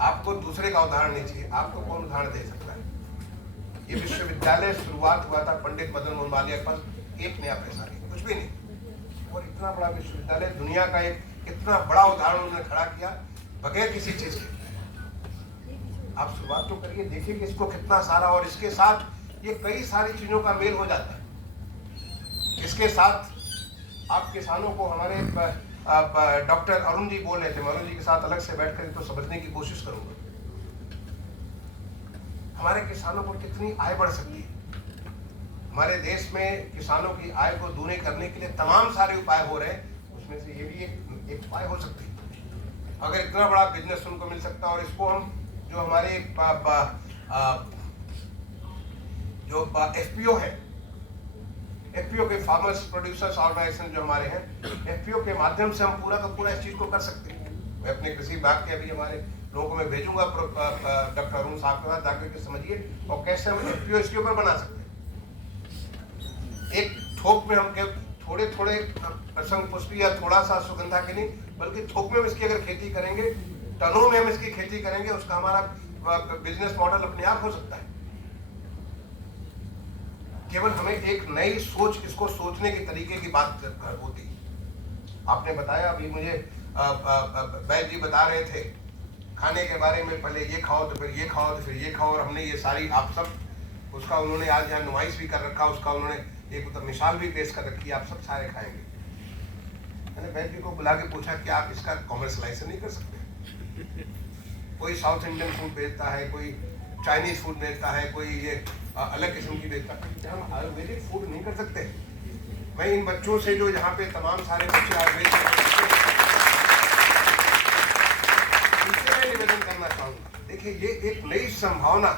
आपको दूसरे का उदाहरण नहीं चाहिए। आपको कौन उदाहरण दे सकता है? ये विश्वविद्यालय शुरुआत हुआ था पंडित मदन मोहन मालवीय के पास, एक नया पैसा नहीं, कुछ भी नहीं, और इतना बड़ा विश्वविद्यालय, दुनिया का एक इतना बड़ा उदाहरण उन्होंने खड़ा किया बगैर किसी चीज के। आप शुरुआत तो करिए, देखिए कि इसको कितना सारा, और इसके साथ ये कई सारी चीजों का मेल हो जाता है। इसके साथ आप किसानों को, हमारे डॉक्टर अरुण जी बोल रहे थे, मैं अरुण जी के साथ अलग से बैठ कर तो समझने की कोशिश करूंगा हमारे किसानों को कितनी आय बढ़ सकती है। हमारे देश में किसानों की आय को दूनी करने के लिए तमाम सारे उपाय हो रहे हैं, उसमें से ये भी एक उपाय हो सकती है। अगर इतना बड़ा बिजनेस उनको मिल सकता है, और इसको हम जो हमारे जो FPO है, FPO के फार्मर्स प्रोड्यूसर्स ऑर्गेनाइजेशन जो हमारे हैं, FPO के माध्यम से हम पूरा का पूरा इस चीज को कर सकते हैं। मैं अपने कृषि विभाग के अभी हमारे लोगों को मैं भेजूंगा डॉक्टर अरुण साहब के साथ, जाकर के समझिए और कैसे हम FPO इसके ऊपर बना सकते हैं। एक थोक में हम थोड़े थोड़े शंखपुष्पी या थोड़ा सा सुगंधा के नहीं, बल्कि थोक में हम इसकी अगर खेती करेंगे, टनों में हम इसकी खेती करेंगे, उसका हमारा बिजनेस मॉडल अपने आप हो सकता है। केवल हमें एक नई सोच, इसको सोचने के तरीके की बात होती। आपने बताया, अभी मुझे वैद्य जी बता रहे थे खाने के बारे में, पहले ये खाओ तो फिर ये खाओ तो फिर ये खाओ, और हमने ये सारी आप सब उसका उन्होंने आज यहाँ नुमाइश भी कर रखा, उसका उन्होंने एक मतलब मिसाल भी पेश कर रखी, आप सब सारे खाएंगे। मैंने वैद्य जी को बुला के पूछा कि आप इसका कॉमर्शलाइजेशन नहीं कर सकते? कोई साउथ इंडियन फूड बेचता है, कोई चाइनीज फूड बेचता है, कोई ये अलग किस्म की बेचता है, हम आयुर्वेदिक फूड नहीं कर सकते? मैं इन बच्चों से जो यहाँ पे तमाम सारे बच्चे आयुर्वेदिक, इनसे मैं निवेदन करना चाहूंगा, देखिए ये एक नई संभावना,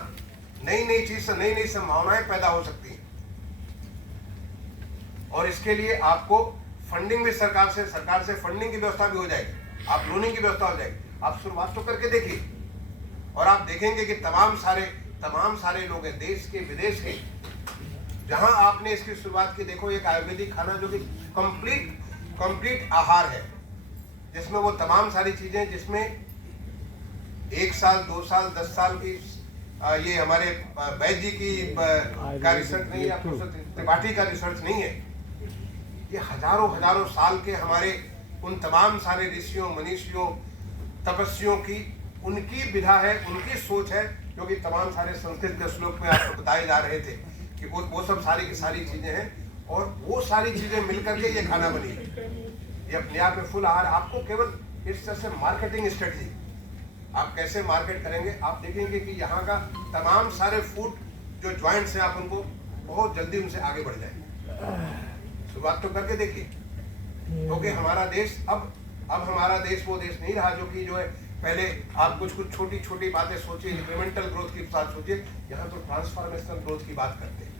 नई चीज से नई संभावनाएं पैदा हो सकती हैं, और इसके लिए आपको फंडिंग भी सरकार से फंडिंग की व्यवस्था भी हो जाएगी, आप लोनिंग की व्यवस्था हो जाएगी। आप शुरुआत तो करके देखिए, और आप देखेंगे कि तमाम सारे लोग हैं, देश के विदेश के, जहां आपने इसकी शुरुआत की। देखो, एक आयुर्वेदिक खाना जो कि कंप्लीट आहार है, जिसमें वो तमाम सारी चीजें, जिसमें 1 साल 2 साल 10 साल की ये हमारे वैद्य जी की का रिसर्च नहीं है, त्रिपाठी का रिसर्च नहीं है, ये हजारों साल के हमारे उन तमाम सारे ऋषियों, मनीषियों, तपस्वियों की उनकी विधा है, उनकी सोच है, जो कि तमाम सारे संस्कृत के श्लोक में आपको बताए जा रहे थे कि वो सब सारी की सारी चीजें हैं, और वो सारी चीजें मिलकर के ये खाना बनी है। ये अपने आप में फुल आहार। आपको केवल इस तरह से मार्केटिंग स्ट्रेटजी, आप कैसे मार्केट करेंगे, आप देखेंगे कि यहाँ का तमाम सारे फूड जो ज्वाइंट्स हैं, आप उनको बहुत जल्दी उनसे आगे बढ़ जाएंगे। शुरुआत तो करके देखिए, क्योंकि हमारा देश अब हमारा देश वो देश नहीं रहा जो कि जो है पहले आप कुछ छोटी बातें सोचिए, इंक्रीमेंटल ग्रोथ की बात सोचिए, यहाँ तो ट्रांसफॉर्मेशनल ग्रोथ की बात करते हैं।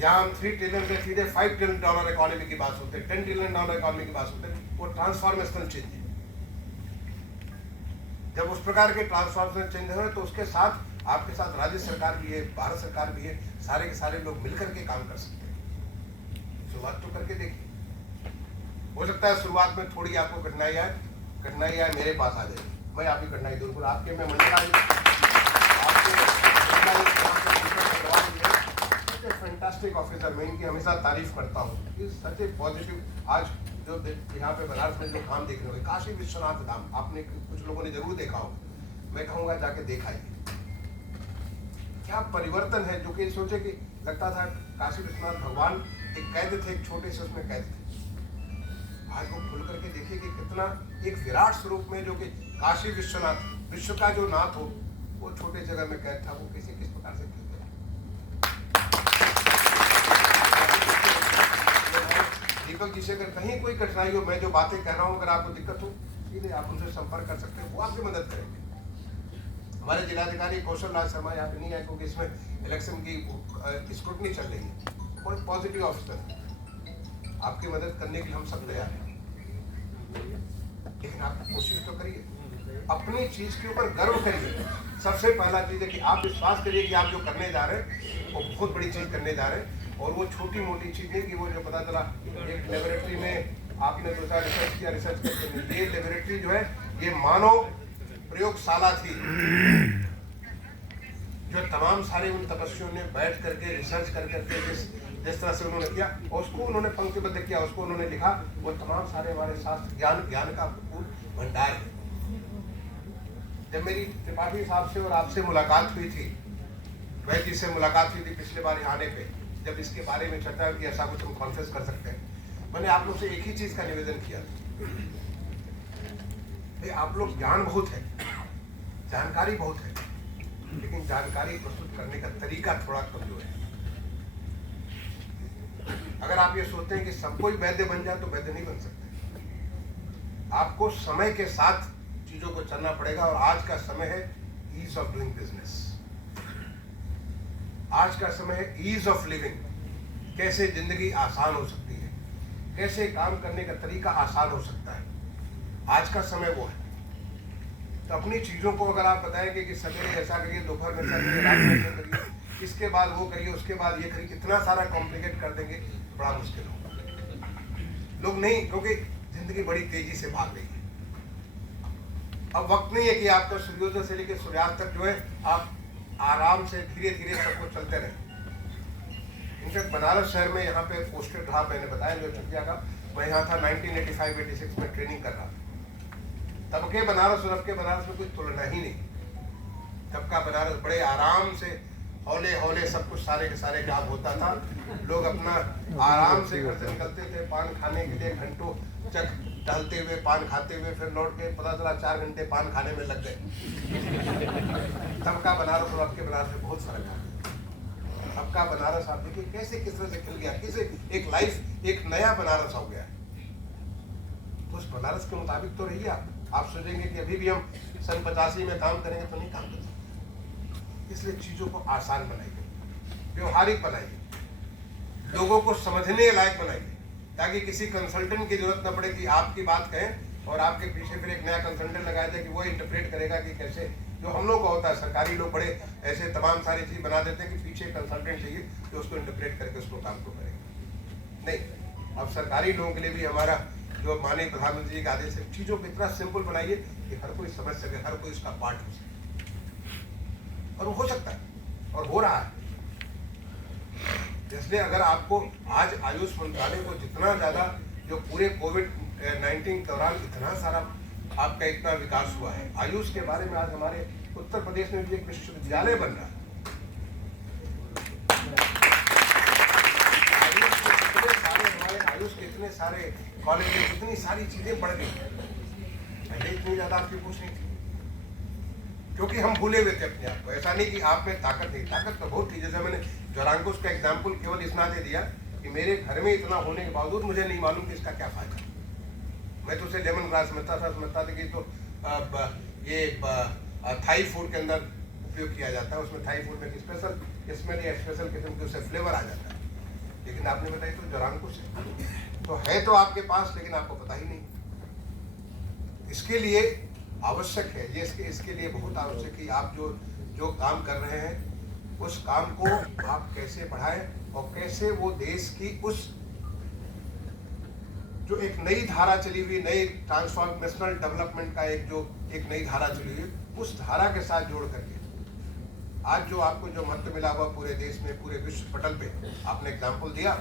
यहाँ हम 3 ट्रिलियन से सीधे $5 ट्रिलियन इकोनॉमी की बात होते हैं, $10 ट्रिलियन इकोनॉमी की बात होते हैं, वो ट्रांसफॉर्मेशनल चेंज है। जब उस प्रकार के ट्रांसफॉर्मेशनल चेंज हो तो उसके साथ आपके साथ राज्य सरकार भी है, भारत सरकार भी है, सारे के सारे लोग मिलकर के काम कर सकते हैं। शुरुआत तो करके देखिए, हो सकता है शुरुआत में थोड़ी आपको कठिनाई आए, मेरे पास आ जाएगी, मैं आपकी कठिनाई दूर करूँ। आपके मैं फैंटास्टिक ऑफिसर, मैं इनकी हमेशा तारीफ करता हूँ। सच ए पॉजिटिव, आज जो यहाँ पे बनारस में जो काम देख रहे हो, काशी विश्वनाथ धाम, आपने कुछ लोगों ने जरूर देखा होगा, मैं कहूँगा जाके देखा ही। क्या परिवर्तन है, जो कि सोचे कि लगता था काशी विश्वनाथ भगवान एक कैद थे, एक छोटे से उसमें कैद थे, आज वो खुल करके देखिए कि कितना एक विराट स्वरूप में, जो कि काशी विश्वनाथ, विश्व का जो नाथ हो, वो छोटे जगह में कैद था, वो किस प्रकार से कैद है। दीपक जी से अगर कहीं कोई कठिनाई हो, मैं जो बातें कह रहा हूँ, अगर आपको दिक्कत हो, सीधे आप उनसे संपर्क कर सकते हैं, वो आपकी मदद करेंगे। हमारे जिलाधिकारी कौशल राज शर्मा यहाँ पे नहीं आए, क्योंकि इसमें इलेक्शन की स्क्रूटनी चल रही है, कोई पॉजिटिव ऑफिसर आपकी मदद करने के लिए हम सब तैयार हैं, लेकिन आप कोशिश तो करिए, अपनी चीज के ऊपर गर्व करिए। सबसे पहला चीज है कि आप विश्वास करिए कि आप जो करने जा रहे हैं वो बहुत बड़ी चीज करने जा रहे हैं, और वो छोटी मोटी चीज नहीं कि वो जो पता चला एक लेबोरेटरी में आपने दूसरा रिसर्च किया, रिसर्च करके ये लेबोरेटरी जो है ये मानव प्रयोगशाला थी, जो तमाम सारे उन तपस्वियों ने बैठ करके रिसर्च कर करके जिस तरह से उन्होंने किया और उसको उन्होंने पंक्तिबद्ध किया, उसको उन्होंने लिखा, वो तमाम सारे हमारे शास्त्र ज्ञान का भरपूर भंडार है। जब मेरी त्रिपाठी साहब से और आपसे मुलाकात हुई थी, वैद्य जी से मुलाकात हुई थी पिछले बार आने पे, जब इसके बारे में चर्चा की ऐसा कुछ हम कॉन्फ्रेंस कर सकते हैं, मैंने आप लोग से एक ही चीज का निवेदन किया, आप लोग ज्ञान बहुत है, जानकारी बहुत है, लेकिन जानकारी प्रस्तुत करने का तरीका थोड़ा कमजोर है। अगर आप ये सोचते हैं कि सब कोई वैद्य बन जाए तो वैद्य नहीं बन सकते, आपको समय के साथ चीजों को चलना पड़ेगा, और आज का समय है ईज ऑफ डूइंग बिजनेस, आज का समय है ईज ऑफ लिविंग, कैसे जिंदगी आसान हो सकती है, कैसे काम करने का तरीका आसान हो सकता है, आज का समय वो है। तो अपनी चीजों को अगर आप बताएंगे कि सवेरे ऐसा करिए, दोपहर में ऐसा करिए, रात में ऐसा करिए, इसके बाद वो करिए, उसके बाद ये करिए, इतना सारा कॉम्प्लिकेट कर देंगे तो बड़ा मुश्किल होगा। लोग नहीं, क्योंकि जिंदगी बड़ी तेजी से भाग रही है। अब वक्त नहीं है कि आपका सूर्योदय से लेकर सूर्यास्त तक जो है आप आराम से धीरे धीरे सब कुछ चलते रहे। इनफैक्ट बनारस शहर में यहाँ पे पोस्टेड रहा, मैंने बताया जो चुटिया का, मैं यहाँ था 1985-86 में ट्रेनिंग कर रहा था। तब के बनारस और अब के बनारस में कोई तुलना ही नहीं। तब का बनारस बड़े आराम से हौले हौले सब कुछ सारे के सारे काम होता था, लोग अपना आराम से घर से निकलते थे पान खाने के लिए, घंटों चक टहलते हुए पान खाते हुए, फिर लौट के पता चला 4 घंटे पान खाने में लग गए। तब का बनारस और अब के बनारस में बहुत फर्क है। अब का बनारस आप देखिए कैसे किस तरह से खिल गया, किसे एक लाइफ, एक नया बनारस हो गया। उस बनारस के मुताबिक तो रहिए आप सोचेंगे कि अभी भी हम सन 85 में काम करेंगे तो नहीं काम कर सकते। इसलिए चीजों को आसान बनाइए, व्यवहारिक बनाइए, लोगों को समझने लायक बनाइए, ताकि किसी कंसल्टेंट की जरूरत न पड़े कि आपकी बात कहें और आपके पीछे फिर एक नया कंसल्टेंट लगाया जाए कि वो इंटरप्रेट करेगा कि कैसे, जो हम लोग का होता है। सरकारी लोग बड़े ऐसे तमाम सारी चीज बना देते हैं कि पीछे कंसल्टेंट चाहिए जो उसको इंटरप्रेट करके उसको काम को करेगा। नहीं, अब सरकारी लोगों के लिए भी हमारा जो माननीय प्रधानमंत्री जी का आदेश है, चीजों को इतना सिंपल बनाइए कि हर कोई समझ सके, हर कोई इसका पार्ट हो सके, और वो हो सकता है और हो रहा है। इसलिए अगर आपको आज आयुष मंत्रालय को जितना ज्यादा, जो पूरे कोविड-19 के दौरान इतना सारा आपका इतना विकास हुआ है, आयुष के बारे में आज हमारे उत्तर प्रदेश में भी एक विश्वविद्यालय बन रहा है। आयुष के इतने सारे कॉलेज, इतनी सारी चीजें बढ़ गई, पहले इतनी ज्यादा आपकी पूछ नहीं थी, क्योंकि हम भूले हुए थे अपने आप को। ऐसा नहीं कि आप में ताकत नहीं, ताकत तो बहुत थी। जैसे मैंने जोरांकुश का एग्जाम्पल केवल इस नाते दिया कि मेरे घर में इतना होने के बावजूद मुझे नहीं मालूम कि इसका क्या फायदा। मैं तो उसे लेमन ग्रास समझता था कि तो ये थाई फूड के अंदर उपयोग किया जाता है, उसमें थाई फूड में स्पेशल स्मेल या स्पेशल किस्म के उससे फ्लेवर आ जाता है। लेकिन आपने बताई तो जोरांकुश तो है तो आपके पास, लेकिन आपको पता ही नहीं। इसके लिए आवश्यक है, ये इसके लिए बहुत आवश्यक है आप जो काम कर रहे हैं उस काम को आप कैसे बढ़ाएं और कैसे वो देश की उस जो एक नई धारा चली हुई, नई ट्रांसफॉर्मेशनल डेवलपमेंट का एक नई धारा चली हुई, उस धारा के साथ जोड़ करके आज जो आपको जो महत्व मिला हुआ पूरे देश में, पूरे विश्व पटल पे, आपने एग्जाम्पल दिया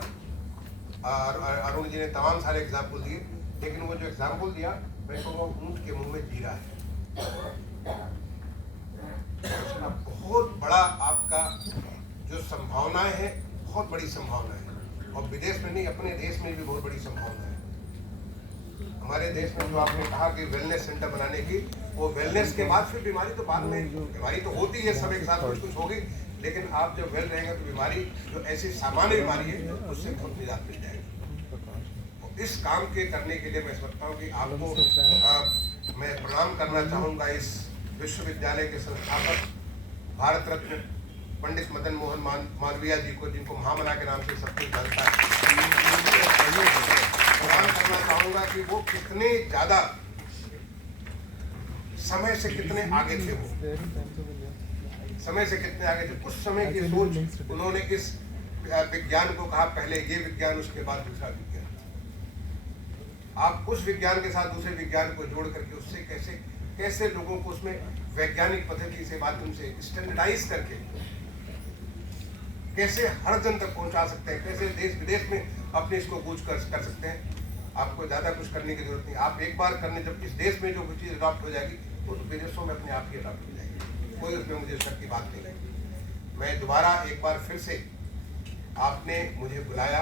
और अरुण जी ने तमाम सारे एग्जाम्पल दिए, लेकिन वो जो एग्जाम्पल दिया मैं कहूँगा ऊंट के मुंह में जीरा है। उसका बहुत बड़ा आपका जो संभावनाएं है, बहुत बड़ी संभावना है, और विदेश में नहीं अपने देश में भी बहुत बड़ी संभावना है। हमारे देश में जो आपने कहा कि वेलनेस सेंटर बनाने की, वो वेलनेस के बाद फिर बीमारी तो बाद में, बीमारी तो होती है सब एक साथ कुछ होगी, लेकिन आप जब वेल रहेंगे तो बीमारी जो ऐसी सामान्य बीमारी है उससे बहुत निजात मिल जाएगी। तो इस काम के करने के लिए मैं समझता हूँ कि आपको मैं प्रणाम करना चाहूँगा इस विश्वविद्यालय के संस्थापक, भारत रत्न पंडित मदन मोहन मालवीय जी को, जिनको महामना के नाम से सब कुछ जानता है, प्रणाम करना चाहूँगा कि वो कितने ज़्यादा समय से कितने आगे थे। वो समय से कितने आगे थे। उस समय की सोच उन्होंने इस विज्ञान को कहा, पहले ये विज्ञान, उसके बाद दूसरा विज्ञान। आप उस विज्ञान के साथ दूसरे विज्ञान को जोड़ करके उससे कैसे कैसे लोगों को उसमें वैज्ञानिक पद्धति से माध्यम से स्टैंडर्डाइज करके कैसे हर जन तक पहुंचा सकते हैं, कैसे देश विदेश में अपने इसको गूंज कर सकते हैं। आपको ज़्यादा कुछ करने की जरूरत नहीं। आप एक बार करने, जब इस देश में जो कुछ चीज़ अडॉप्ट हो जाएगी तो विदेशों में अपने आप ही अडॉप्ट हो जाएगी। कोई उसमें मुझे शक की बात नहीं है। मैं दोबारा एक बार फिर से, आपने मुझे बुलाया,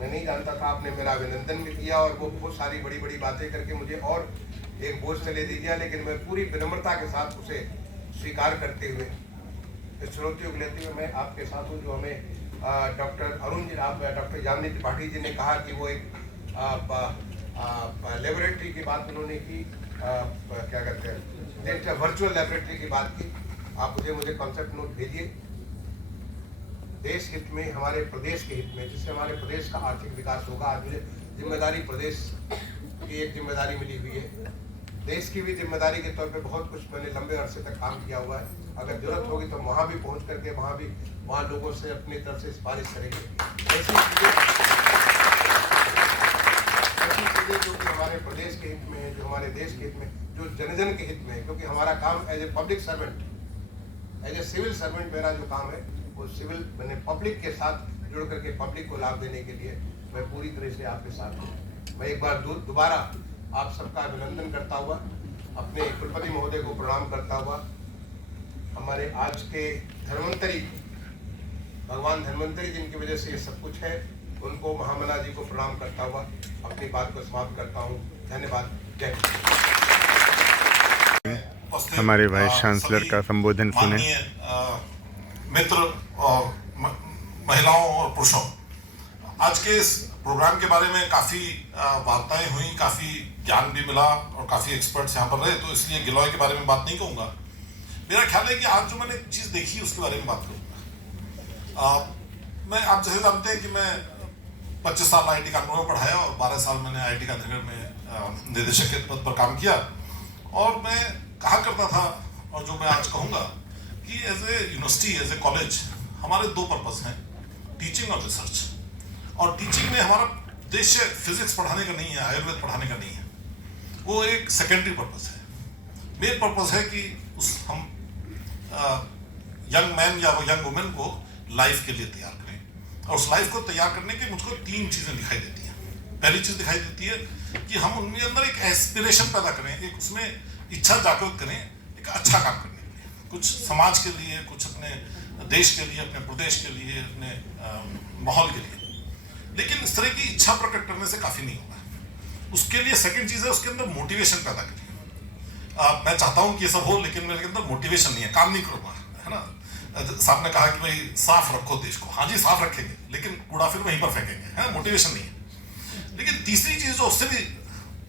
मैं नहीं जानता था, आपने मेरा अभिनंदन भी किया और वो बहुत सारी बड़ी बड़ी बातें करके मुझे और एक बोझ से ले दिया, लेकिन मैं पूरी विनम्रता के साथ उसे स्वीकार करते हुए, इस चुनौतियों को लेते हुए मैं आपके साथ हूँ। जो हमें डॉक्टर अरुण जी, डॉक्टर यामिनी त्रिपाठी जी ने कहा कि वो एक लेबोरेटरी की बात उन्होंने की, क्या कहते हैं, वर्चुअल लेबोरेटरी की बात की। आप मुझे कॉन्सेप्ट नोट भेजिए। देश हित में, हमारे प्रदेश के हित में, जिससे हमारे प्रदेश का आर्थिक विकास होगा। आज मुझे जिम्मेदारी, प्रदेश की एक जिम्मेदारी मिली हुई है, देश की भी जिम्मेदारी के तौर पे बहुत कुछ मैंने लंबे अरसे तक काम किया हुआ है। अगर जरूरत होगी तो वहाँ भी पहुँच करके वहाँ लोगों से अपनी तरफ से सिफारिश करेंगे। ऐसी चीज़ें जो कि हमारे प्रदेश के हित में है, जो हमारे देश के हित में, जो जन जन के हित में है। क्योंकि हमारा काम as a public servant, as a civil servant, मेरा जो काम है वो सिविल, मैंने पब्लिक के साथ जुड़ करके पब्लिक को लाभ देने के लिए मैं पूरी तरह से आपके साथ हूँ। मैं एक बार दोबारा आप सबका अभिनंदन करता हुआ, अपने कुलपति महोदय को प्रणाम करता हुआ, हमारे आज के धन्वंतरी, भगवान धन्वंतरी जिनकी वजह से ये सब कुछ है, उनको, महामना जी को प्रणाम करता हुआ अपनी बात को समाप्त करता हूँ। धन्यवाद। जय हिंद। हमारे वाइस चांसलर का संबोधन सुने। मित्र और महिलाओं और पुरुषों, आज के इस प्रोग्राम के बारे में काफ़ी वार्ताएं हुई, काफ़ी ज्ञान भी मिला और काफ़ी एक्सपर्ट्स यहाँ पर रहे, तो इसलिए गिलोय के बारे में बात नहीं कहूँगा। मेरा ख्याल है कि आज जो मैंने एक चीज़ देखी उसके बारे में बात करूँगा। मैं, आप जैसे जानते हैं कि मैं 25 साल IIT कानपुर में पढ़ाया और 12 साल मैंने IIT गांधीनगर में निदेशक के पद पर काम किया। और मैं कहा करता था, और जो मैं आज कहूँगा, कि as a university, as a college, हमारे दो पर्पस हैं, टीचिंग और रिसर्च। और टीचिंग में हमारा उद्देश्य फिजिक्स पढ़ाने का नहीं है, आयुर्वेद पढ़ाने का नहीं है, वो एक सेकेंडरी पर्पस है। मेन पर्पस है कि हम यंग मैन या यंग वुमेन को लाइफ के लिए तैयार करें। और उस लाइफ को तैयार करने के मुझको 3 चीज़ें दिखाई देती हैं। पहली चीज़ दिखाई देती है कि हम उनके अंदर एक एस्पिरेशन पैदा करें, एक उसमें इच्छा जागृत करें, एक अच्छा काम करने के लिए, कुछ समाज के लिए, कुछ अपने देश के लिए, अपने प्रदेश के लिए, अपने माहौल के लिए। लेकिन इस तरह की इच्छा प्रकट करने से काफ़ी नहीं होगा। उसके लिए सेकंड चीज़ है, उसके अंदर मोटिवेशन पैदा करें। मैं चाहता हूँ कि ये सब हो, लेकिन मेरे अंदर मोटिवेशन नहीं है, काम नहीं करूँगा, है ना। साहब ने कहा कि भाई साफ रखो देश को। हाँ जी, साफ रखेंगे, लेकिन कूड़ा फिर वहीं पर फेंकेंगे, है, मोटिवेशन नहीं है। लेकिन तीसरी चीज़ जो उससे भी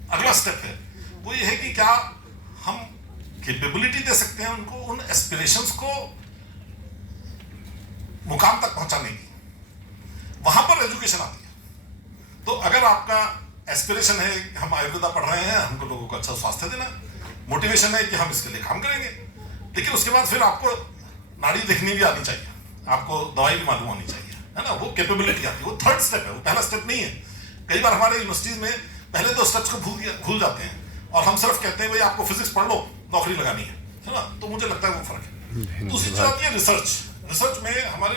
अगला स्टेप है, वो ये है कि क्या हम कैपेबिलिटी दे सकते हैं उनको, उन एस्पिरेशंस को मुकाम तक पहुंचाने की। वहां पर एजुकेशन आती है। तो अगर आपका एस्पिरेशन है कि हम आयुर्वेदा पढ़ रहे हैं, हमको लोगों को अच्छा स्वास्थ्य देना, मोटिवेशन है कि हम इसके लिए काम करेंगे, लेकिन उसके बाद फिर आपको नाड़ी देखनी भी आनी चाहिए, आपको दवाई भी मालूम होनी चाहिए, है ना। वो कैपेबिलिटी आती है, वो थर्ड स्टेप है, वो पहला स्टेप नहीं है। कई बार हमारे यूनिवर्सिटीज में पहले 2 स्टेप्स को भूल जाते हैं और हम सिर्फ कहते हैं भाई आपको फिजिक्स पढ़ लो, नौकरी लगानी है ना। तो मुझे लगता है वो फर्क है। दूसरी चीज आती है रिसर्च। रिसर्च में हमारे